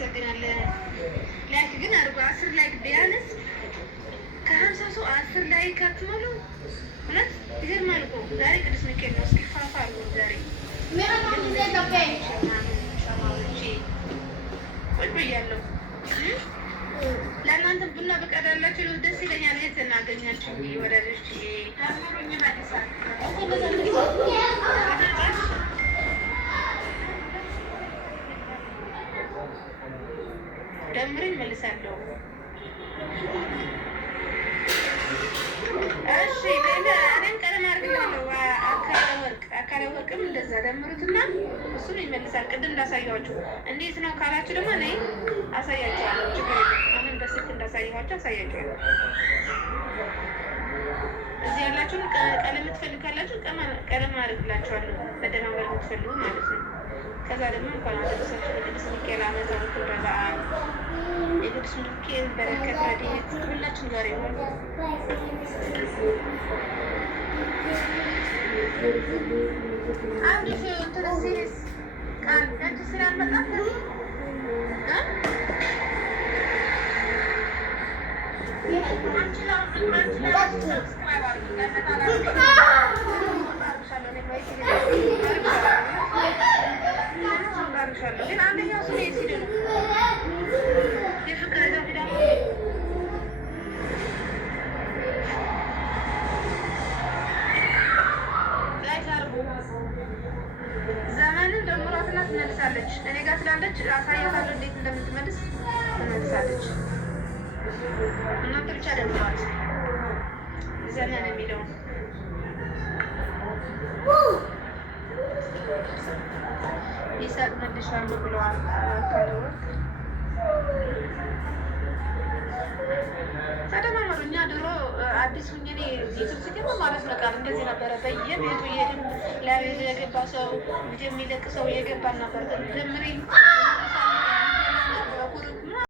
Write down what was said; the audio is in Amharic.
እናመሰግናለን። ላይክ ግን አድርጎ 10 ላይክ ቢያንስ ከ50 ሰው 10 ላይክ አትሞሉ። እውነት ይገርማል እኮ ዛሬ ቅዱስ ሚካኤል ነው። እስኪ ፋፋ አድርጎ ዛሬ ቁጭ ብያለሁ። ለእናንተ ቡና በቀዳላችሁ ደስ ይለኛል። የት እናገኛችሁ ወዳጆች? ደምሬ እመልሳለሁ። እሺ ሌላ እኔም ቀለም አድርግላለሁ። አካለ ወርቅም እንደዛ ደምሩትና እሱን ይመልሳል። ቅድም እንዳሳያችሁ እንዴት ነው ካላችሁ ደግሞ እኔ አሳያችኋለሁ። ችግር የለም። አሁን በስልክ እንዳሳያችሁ አሳያችኋለሁ። እዚህ ያላችሁን ቀለም የምትፈልጋላችሁ ቀለም አድርግላችኋለሁ። በደማመር የምትፈልጉ ማለት ነው። ከዛ ደግሞ እንኳን አደረሳችሁ ለቅዱስ ሚካኤል ዓመታዊ ክብረ በዓል። የቅዱስ ሚካኤል በረከት ረድኤት ሁላችን ጋር ይሁን። አንዱ ትንሲስ ቃል ያንቺ ስራ አልመጣም ግን አንደኛው ስለ ሲድ ነው የፍቅር ዳቪዳ ላይ ታርጉ ዘመንን ደምሯትና ትመልሳለች። እኔ ጋር ስላለች አሳያታለሁ እንዴት እንደምትመልስ ትመልሳለች። እናንተ ብቻ ደምሯት ዘመን የሚለውን ይሳቅ መልሻለሁ ብለዋል። ተደማመሩ። እኛ ድሮ አዲስ ሁኜ ዩቱብ ሲገባ ማለት ነው ቃል እንደዚህ ነበረ። በየቤቱ እየሄድን ለቤት የገባ ሰው የሚለቅ ሰው እየገባን ነበር። ግን ጀምሬ